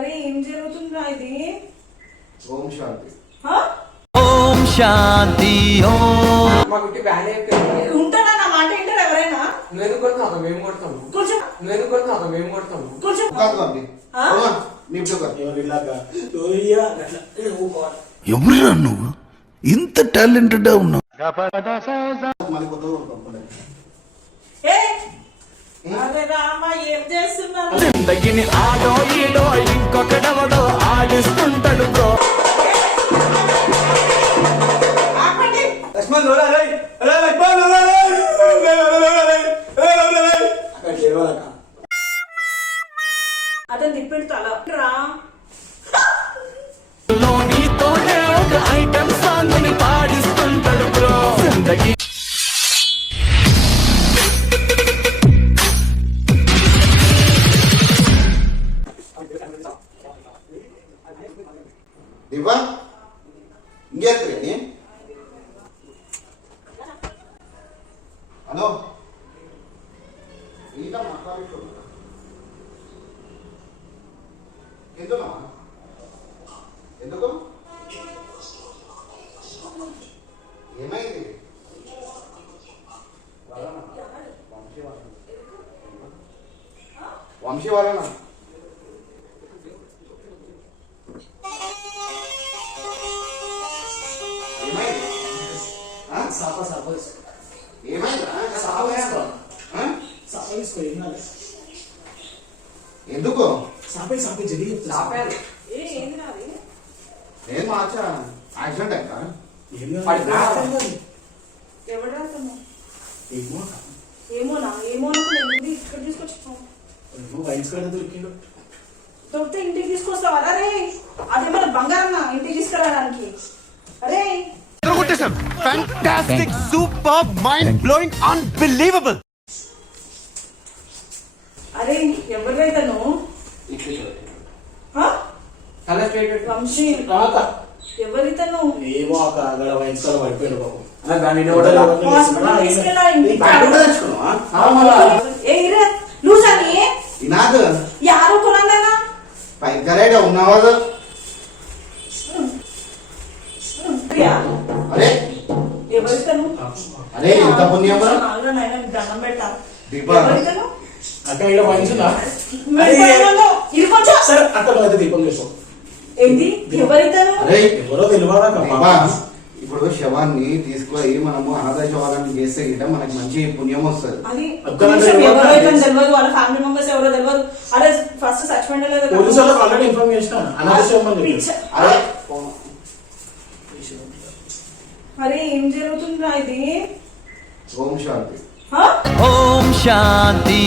అరే ఏం జరుగుతుందా ఇది? ఓం శాంతి. ఓం శాంతి. ఓం మాకు బ్యాన్ అయిపోయింది. ఉంటాడా? నా మాట ఏంటారు ఎవరైనా? నేను కొడతాను, మేము కొడతాము. కొంచెం నేను కొడతాను, మేము కొడతాము. కొంచెం ఎవరురా నువ్వు ఇంత టాలెంటెడ్ ఉన్నావు? అరే రామ ఏం చేస్తున్నారు? జిందగిని ఆడో ఈడో ఇంకొకడవడో ఆడిస్తుంటాడు బ్రో. ఆపండి. అతను తిప్పిడు తల రా. నీతోనే ఒక ఐటమ్ సాంగ్ ని పాడిస్తుంటాడు బ్రో. జిందగి దివ్వా ఇంకేంటి? హలో ఈత మాట్లాడుతున్నా ఎందుకు ఏమైంది? వంశీ వాళ్ళనా? ఎందుకు నేను మార్చా యాక్సిడెంట్ అయిందా? ఎవరు రాతను? ఏమోనా? ఏమో అనుకుని ఇక్కడ తీసుకొచ్చాను. దొరికితే ఇంటికి తీసుకొస్తావా? అరే అదేమన్నా బంగారం ఇంటికి తీసుకురావడానికి? అరే Fantastic, super, mind-blowing, unbelievable. అరే ఎవరైతను? వంశీ ఎవరితను? ఏమో అక్కడ వయసులో పడిపోయాడు బాబు. యారు కొనాలన్నా పైకరేట ఉన్నవాడు. అరే ఎవరితను? అరే ఎంత పుణ్యం దండం పెట్టా. ఎవరితను? అక్కడ ఇక్కడ వయసులా సరే అక్కడ అయితే దీపం చేసుకో. ఏంది ఎవరితను? ఎవరో తెలియదా? ఇప్పుడు శవాన్ని తీసుకుపోయి మనము అనాథ శవాలను చేస్తే గిట్ట మనకి మంచి పుణ్యం వస్తుంది. అది ఎవరైతే తెలియదు, వాళ్ళ ఫ్యామిలీ మెంబర్స్ ఎవరో తెలియదు. అరే ఫస్ట్ సస్పెండ్ పోలీసులకు ఆల్రెడీ ఇన్ఫార్మ్ చేసిన అనాథ శవం. అరే ఏం జరుగుతుందా ఇది? ఓం శాంతి. ఓం శాంతి.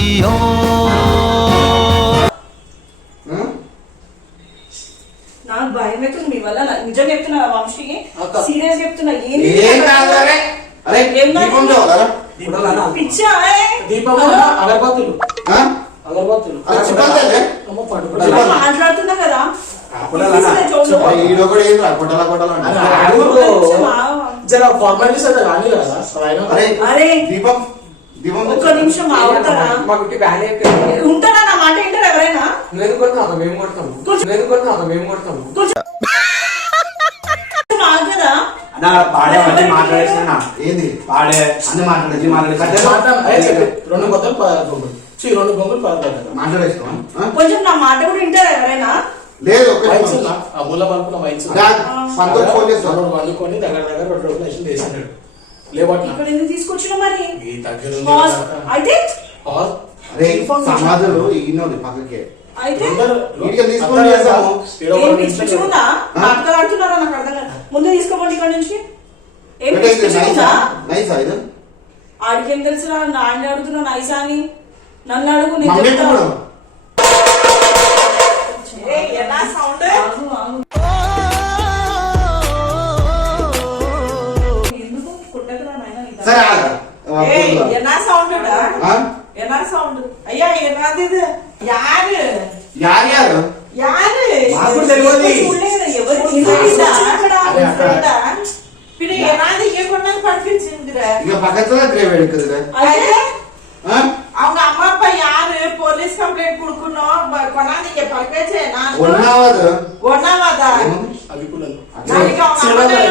నాకు భయం అవుతుంది మీ వల్ల. నిజం చెప్తున్నా వంశీ, సీరియస్ చెప్తున్నా. పిచ్చా మాట్లాడుతున్నా కదా. ఒక్క నిమిషం మాకు బ్యాన్ అయిపోయింది. ఉంటాడా? నా మాట ఏంటారు ఎవరైనా? నేను కొడతాను, మేము కొడతాము. నేను కొడతాను, మేము కొడతాము. పాడే అన్ని మాట్లాడేసినా ఏంది పాడే అన్ని మాట్లాడేసి రెండు బొంగులు రెండు బొంగులు మాట్లాడేసుకో. కొంచెం నా మాట కూడా వింటారా ఎవరైనా? లేదు మూల పలుపున వయసు వండుకొని దగ్గర దగ్గర 2 రోజులు వేసి వేసినాడు. లేబట్టి ఇక్కడ ఎందుకు తీసుకొచ్చినా మరి? అయితే సమాధులు ఈయన పక్కకే అయితే తీసుకొని చేస్తాము. మాట్లాడుతున్నారా? నాకు అర్థం కాదు. ముందు తీసుకోండి ఇక్కడ నుంచి. ఏం ఆడికేం తెలుసు? నాన్న అడుగుతున్నా నైసా అని. నన్ను అడుగు. ఎందుకు కుట్టకురా నాయన? సౌండ్ అయ్యా యారు அவங்க அம்மா அப்பா யாரு போலீஸ் கம்ப்ளைண்ட் கொடுக்கணும் కొనానికి పలికేచే ఉన్నావదు కొన్నావాదా అవి పుల్లలు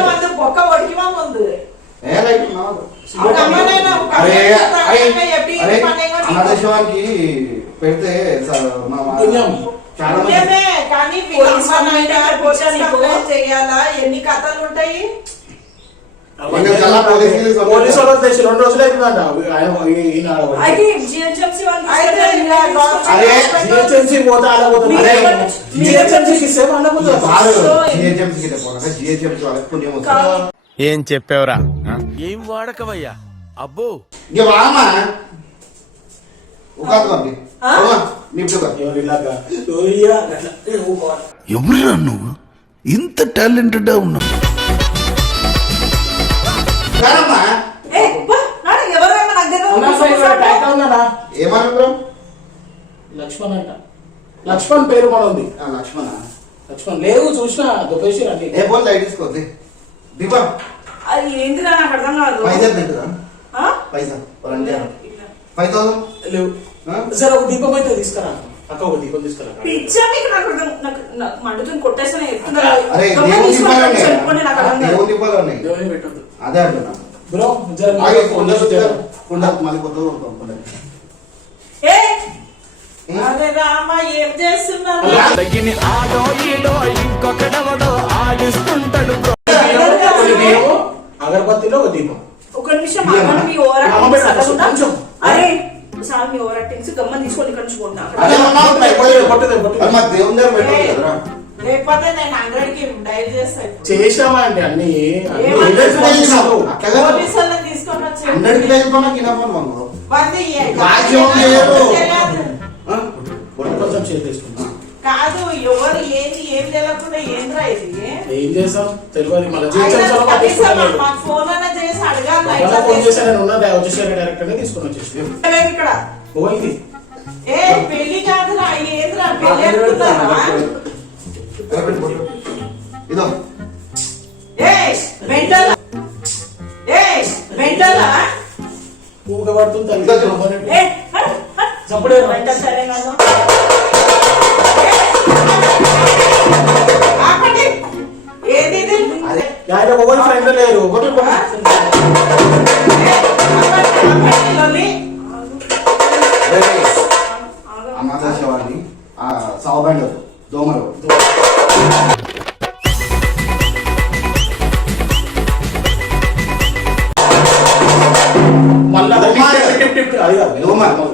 வந்து బొక్క ఒడికివా ముందు ఏ లైట్ ఉన్నావదు அவங்க அம்மா நான் అరే எப்படி అరే பண்ணீங்க అనాథ శవానికి పెడితే పుణ్యం. చాలా మంది పుణ్యమే కానీ వీళ్ళ అమ్మ నాయన పోలీస్ చేయాలా ఎన్ని కథలు ఉంటాయి పోలీసు వాళ్ళు తెచ్చి 2 రోజులు అవుతుందంట ఈయన ఆడవాడు. అయితే జిహెచ్ఎంసీ వాళ్ళు అరే, జిహెచ్ఎంసీ పోతే ఆడబోతుంది జిహెచ్ఎంసీకి ఇస్తే ఆడబోతుంది జిహెచ్ఎంసీ జిహెచ్ఎంసీ వాళ్ళకి పుణ్యం వస్తుంది ఏం చెప్పావురా ఏం వాడకవయ్యా అబ్బో ఇక వామా ఉకాదు పంపి నిప్పుగా ఎవరు ఇలాగా ఎవరురా నువ్వు ఇంత టాలెంటెడ్ ఉన్నావు కాదమ్మా ఎవరేమో నాకు తెలియదు ఏమన్నారు లక్ష్మణ్ అంట లక్ష్మణ్ పేరు కూడా ఉంది లక్ష్మణ లక్ష్మణ్ లేవు చూసిన దుబ్బేసి రండి ఏ ఫోన్ లైట్ తీసుకోద్ది దీపా అది ఏంటిరా నాకు అర్థం కాదు పైసా తింటుందా ఆ? పైసా 5000 లేవు సరే ఒక దీపం అయితే తీసుకురా అక్క ఒక దీపం తీసుకురా పిచ్చా మీకు నాకు అర్థం నాకు మండుతుని కొట్టేస్తానే అరే దేవుని దీపాలు ఉన్నాయి చెప్పండి నాకు అర్థం కాదు దేవుని దీపాలు ఉన్నాయి దేవుని పెట్టద్దు అదే అంటున్నా బ్రో జర ఆగే కుండ మళ్ళీ కొత్త ఏ అరే రామ ఏం చేస్తున్నారు తగిన ఆడో ఈడో ఇంకొకడవడో ఆడిస్తుంటాడు బ్రో అగరబత్తిలో ఒక దీపం ఒక నిమిషం ఆగండి, మీ ఓవర్ అమ్మ పెట్టు, యాక్టింగ్స్ కొంచెం. అరే సార్ మీ ఓవర్ యాక్టింగ్స్ గమ్మని తీసుకొని ఇక్కడ నుంచి కొంటున్నా అదే కొట్టదు మా దేవుని దగ్గర పెట్టాలి కదరా లేకపోతే నేను 100కి డైల్ చేస్తాను చేసావా అండి అన్ని అట్లా పోలీసు వాళ్ళని తీసుకొని వచ్చి 100కి లేకపోయినా కినపను మనము వంద రాజ్యం లేదు. కొంచెం చేతి తీసుకుంటా కాదు ఎవరు ఏంది ఏం తెలియకుండా ఏంద్రా ఇది ఏం చేసాం తెలియదు మళ్ళీ ఆయన కనీసం జీవితం మాకు ఫోన్ అన్న చేసి అడగాలి మళ్ళీ ఇట్లా ఫోన్ చేసి చేసి- నేను ఉన్నది వచ్చేసి డైరెక్ట్ గా తీసుకొని వచ్చేసి లేదు ఇక్కడ పోయింది ఏ పెళ్లి కాదురా ఏంద్రా పెళ్లి అనుకున్నారా ఇదో ఏ మెంటల్ ఏ మెంటల్ ఊగ పడుతుంది ఇదో చూడు. తల్లి ఏ హట్, హట్. చప్పుడే మెంటల్ సరే కాదు ఆపండి ఏది ఇది ఆయన మొబైల్ ఫ్రెండ్ లేరు అనాథ శవాన్ని సావుబండి దోమలు మళ్ళా టిప్ టిప్ అది కాదు దోమలు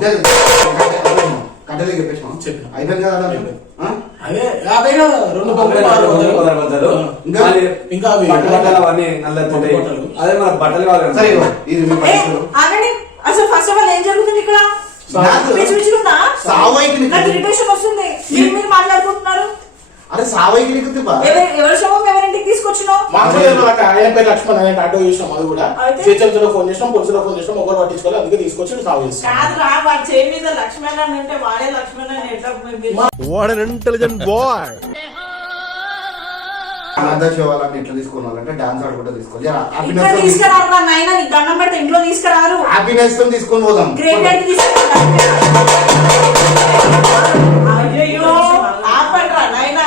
కట్టెలు చెప్పేసాం చెప్పు. అయిపోయింది కదా అదే 50 కదా 2 బొమ్మలు ఇంకా అవి బట్టలు. అదే మన బట్టలు కావాలి సరే ఇగో, ఇది మీ పైసలు ఆగండి అసలు ఫస్ట్ ఆఫ్ ఆల్ ఏం జరుగుతుంది ఇక్కడ నాకు పిచ్చి పిచ్చిగుందా? సావైకి నాకు ఇరిటేషన్ వస్తుంది మీరు మాట్లాడుకుంటున్నారు అరే సావైకి నీకు ఎవరి శవం ఎవరింటికి తీసుకొచ్చినావు ఆయన పేరు లక్ష్మణ్ ఆయన ఆటో చేసినాం అది కూడా అయితే? చేతులతో ఫోన్ చేసినాం పోలీసులో ఫోన్ చేసినాం మొబైల్ పట్టించుకోవాలి అందుకే తీసుకొచ్చి సాగు చేస్తాం కాదురా వాడి చేయి మీద లక్ష్మణ్ అని అంటే వాడే లక్ష్మణ్ అని ఎట్లా మీరు- వాట్ అన్ ఇంటెలిజెంట్ బాయ్ అనాథ శవాలని ఎట్లా తీసుకోవాలంటే డాన్స్ ఆడుకుంటూ తీసుకోవాలి ఇక్కడ తీసుకురారు నాయన నీకు దండం పెడితే ఇంట్లో తీసుకురారు హ్యాపీనెస్ తో తీసుకొని పోదాం గ్రేట్ కి తీసుకురా అయ్యో ఆపండ్రా నాయన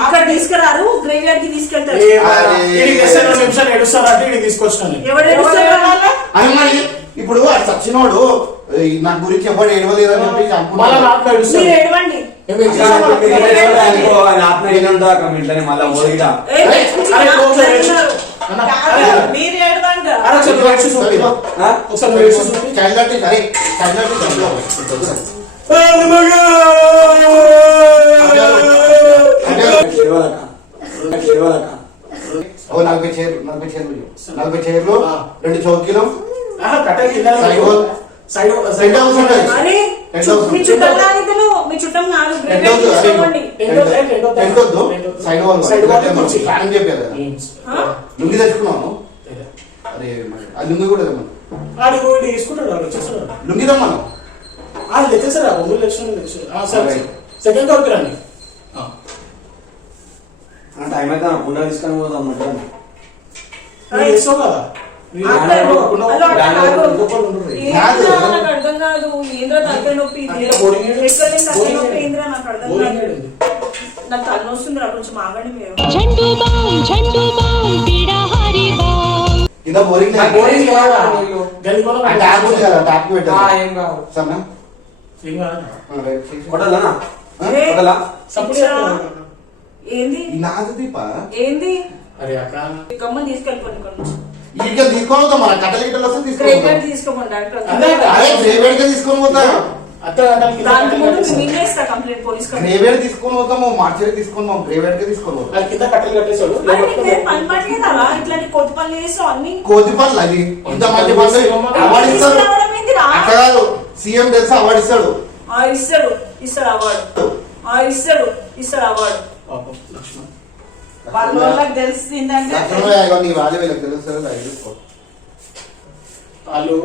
ఇక్కడ తీసుకురారు గ్రేట్ కి తీసుకెళ్తారు నిమిషాలు ఏడుస్తారు అంటే ఇది తీసుకొచ్చినా నేను. ఎవరు ఏడుస్తారు వాళ్ళ? అని మరి ఇప్పుడు ఆ చచ్చినోడు నా గురించి ఎవరు ఏడవలేదని చెప్పి మళ్ళా అనుకున్నాడు నాకు మీరు ఏడుస్తారు ఏడవండి మేము ఎగ్జామ్ ఇంట్లోనే మళ్ళా ఓడిగా ఏ, అరే, పిచ్చి అరే, పిచ్చి ఒకసారి పిచ్చి ఏడ్చు. అన్న, కాదు, అరే, అరే. మీరు ఏడవండి అరే, ఒకసారి నువ్వు ఏడ్చి చూపి. ఒకసారి నువ్వు ఏడ్చి చూపి. చైల్డ్ ఆర్టిస్ట్ అరే చైల్డ్ ఆర్టిస్ట్ ఓ 40 చైర్లు 40 చైర్లు 2 చౌకీలు ఆహా, కట్టెలు కింద సైడ్ సైడ్ రెండు హౌస్ ఉంటుంది అరే టెంట్ హౌస్ మీ చుట్టం కానితలు మీ చుట్టం కాదు టెంట్ హౌస్ తీసుకోండి టెంట్ వద్దు సైడ్ వాల్ సైడ్ వాల్ మంచి ప్లాన్ చెప్పారు కదా లుంగి తెచ్చుకున్నాను అరే మరి ఆ లుంగి కూడా తెమ్మను ఆడి పోయి తీసుకుంటాడు వాళ్ళు వచ్చేస్తాడు లుంగి తెమ్మను వాళ్ళు తెచ్చేసారా బొమ్మలు తెచ్చిన సరే సెకండ్ కౌకి రండి టైం అయితే కుండ తీసుకొని పోదాం నువ్వు చేస్తావు కదా ఆపలేరు. అలా కాదు. ఇంకొకళ్ళు ఉండరు. ఏంద్రా నాకు అర్థం కాదు. ఏంద్రా తలకాయ నొప్పి ఇది? అంటే బోరింగ్ ఏడు? ఎక్కడ లేని తలకాయ బోరింగ్ నొప్పి ఏడు? ఏంద్రా నాకు అర్థం బోరింగ్ కాదు. ఏడు? నాకు తలనొస్తుందిరా కొంచెం ఆగండి మీరు. झंडू बाम पीड़ा हारी बाम కింద బోరింగ్ నాకు బోరింగ్ కావాలా నీళ్ళు? దాని వల్ల ఆ ట్యాప్ ఉంది కదా ట్యాప్ ఆ, పెట్టాలి ఏం కావాలి? సరేనా ఏం కాదు. కొట్టాలనా అరే, కొట్టాలా సపోర్ట్ ఇచ్చా. చేస్తాను. ఏంది నాది దీప ఏంది అరే అక్క గమ్మని తీసుకెళ్ళిపోండి ఇక్కడ నుంచి. ఇక తీసుకొని పోతాం మన కట్టలు గిట్టలు వస్తే తీసుకొని గ్రేట్ పోతాం. తీసుకోమని డైరెక్ట్ అదే అక్క. అరే గ్రేవేడ్ గా తీసుకొని పోతాం అత్త దానికి కింద దానికి కట్టలు ముందు కట్టేసాం. నిన్నే ఇస్తా కంప్లైంట్ పోలీస్ కంప్లైంట్. గ్రేవేడ్ తీసుకొని పోతాము మార్చేరి తీసుకొని పోతాం గ్రేవేడ్ గా తీసుకొని పోతాం దాని కింద కట్టలు కట్టేసాడు. అరే నీకు వేరే పని పట్టలేదా? ఇట్లాంటి కొత్త పనులు చేస్తావు అన్ని. కోతి పనులు అది ఇంత మంచి పనులు అవార్డు ఇస్తాడు తీసుకురావడం ఏందిరా? అట్లా కాదు సీఎం తెలుసా అవార్డు ఇస్తాడు ఇస్తాడు అవార్డు. ఇస్తాడు అవార్డు. పాపం లక్ష్మణ్. వాళ్ళకి తెలిసిందంటే లక్షణమే ఇగో నీ వాళ్ళు వీళ్ళకి తెలుస్తుంది అది చూసుకో వాళ్ళు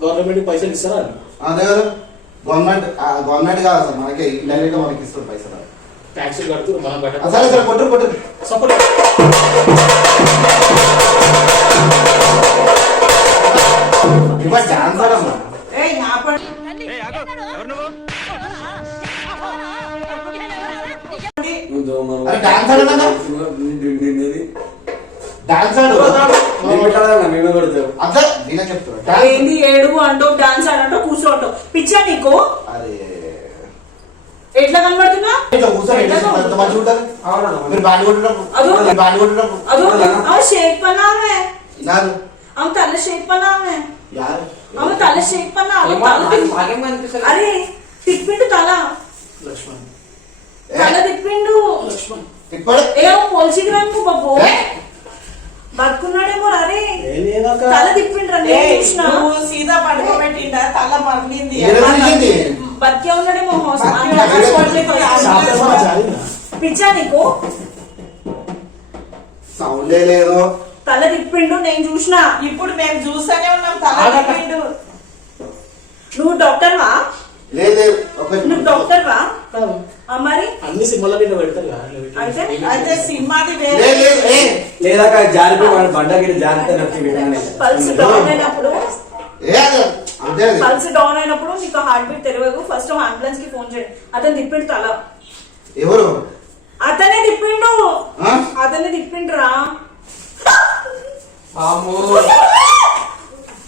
గవర్నమెంట్ పైసలు ఇస్తారా వాళ్ళు? అదే కదా గవర్నమెంట్ కాదు అసలు మనకి ఇండైరెక్ట్ గా మనకి ఇస్తారు పైసలు ట్యాక్సులు కడుతూ మనం అసలు ఇక్కడ కొట్టు సపోర్ట్ ఇవాళ డాన్స్ ఆడమ్మా ఏయ్ నా పని నువ్వు దోమలు. అరే డాన్స్ ఆడనా డాన్స్ ఆడు నేను పెట్టాలా? మేమే కొడతావు. అదే నేనే చెప్తున్నా ఏంది ఏడుగు అంటావు డాన్స్ ఆడంటావు కూర్చోంటావు పిచ్చా నీకు అరే ఎట్లా కనబడుతున్నా ఇట్లా కూర్చొని ఎంత మంచిగా ఉంటుంది అవునా? మీరు బాగా కొట్టేటప్పుడు అదో. మీరు బాగా కొట్టేటప్పుడు అదో షేక్ పన్నామే యారు ఆమె తల షేక్ పన్నామే యారు ఆమె తల షేక్ పన్నా ఆమె ఏమో, తల తిప్పి- నాకేం అనిపిస్తలేదు. అరే తిప్పిండు తల లక్ష్మణ్ తల తిప్పిండు లక్ష్మణ్ ఇప్పుడు ఏమో పోల్చికి రంగు బాబు ఏ? బతుకున్నాడేమో అరే నేనేదాకా తల తిప్పిండ్రా నేను చూసిన సీదా పడుకోబెట్టిండా తల మగ్గింది ఏమైంది బతికే ఉన్నాడేమో జారినా? పిచ్చా నీకు సౌండే లేదు తల తిప్పిండు నేను చూసిన ఇప్పుడు మేము చూస్తూనే ఉన్నాం తల ఆగక. తిప్పిండు. నువ్వు డాక్టర్ వా లేదు లేదు ఒక నువ్వు డాక్టర్ వా కాదు. మరి అన్ని సినిమాల మీద పెడతారు కదా, ఇలా అయితే? పెట్టి. అయితే సినిమాది లేదు వేరే లేదు ఏ లేదా జారిపోయి వాడు బండగిరి జారితే నచ్చి వినాలి పల్స్ డౌన్ అయినప్పుడు ఏ అది అంతే అది పల్స్ డౌన్ అయినప్పుడు నీకు హార్ట్ బీట్ తెలియదు ఫస్ట్ అంబులెన్స్ కి ఫోన్ చేయండి అతను తిప్పిండు తల ఎవరు అతనే తిప్పిండు ఆ? అతనే తిప్పిండ్రా అమ్మో.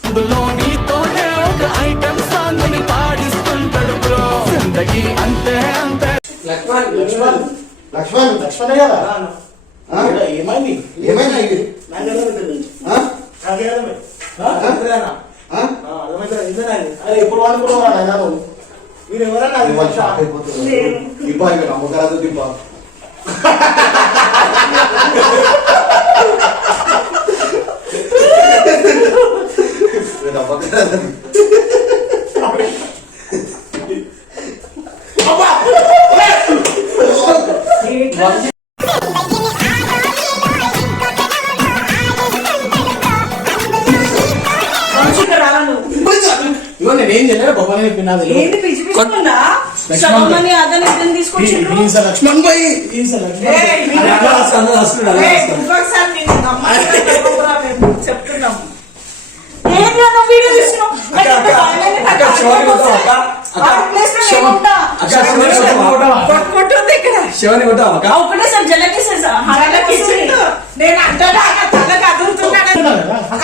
అందులో నీతోనే ఒక ఐటమ్ సాంగ్ ని పాడిస్తుంటాడు బ్రో జిందగీ అంతే అంతే లక్ష్మణ్ లక్ష్మణ్ లక్ష్మణ్ లక్ష్మణే కదా ఆ? ఇక్కడ ఏమైంది? ఏమైనా ఇది నాకు అర్థమైంది. ఆ? నాకే అర్థమైంది. ఆ? ఆ? అరే ఎప్పుడు అనుకున్నావా నాయన నువ్వు? అది వాళ్ళు షాక్ అయిపోతున్నారు దిబ్బా ఇక నమ్మకరాదు దిబ్బా నమ్మకరాదు ఇక్కడ రాలా నువ్వు ఇగో నేనేం చేయలేదు బాబా చెప్పినది ఏంది పిచ్చి పిచ్చుకుందా శవమని అతను ఇతను తీసుకొచ్చిండ్రు లక్ష్మణ్ భాయ్ ఈజ్ లక్ష్మణ్ ఏయ్, ఏయ్, ఇంకొకసారి నేను నమ్మకరా మేము చెప్తున్నాం. ఏంటి నువ్వు వీడియో తీస్తున్నావు అక్క శివాని కొట్టావా అక్క? కొట్టుకుంటుంది ఇక్కడ శివాని కొట్టావా అక్క? ఒకటే సార్ జలకేసారు సార్ తలకి ఇచ్చిండు. నేను అంటాడా తలకు అదురుతున్నాడు. అక్క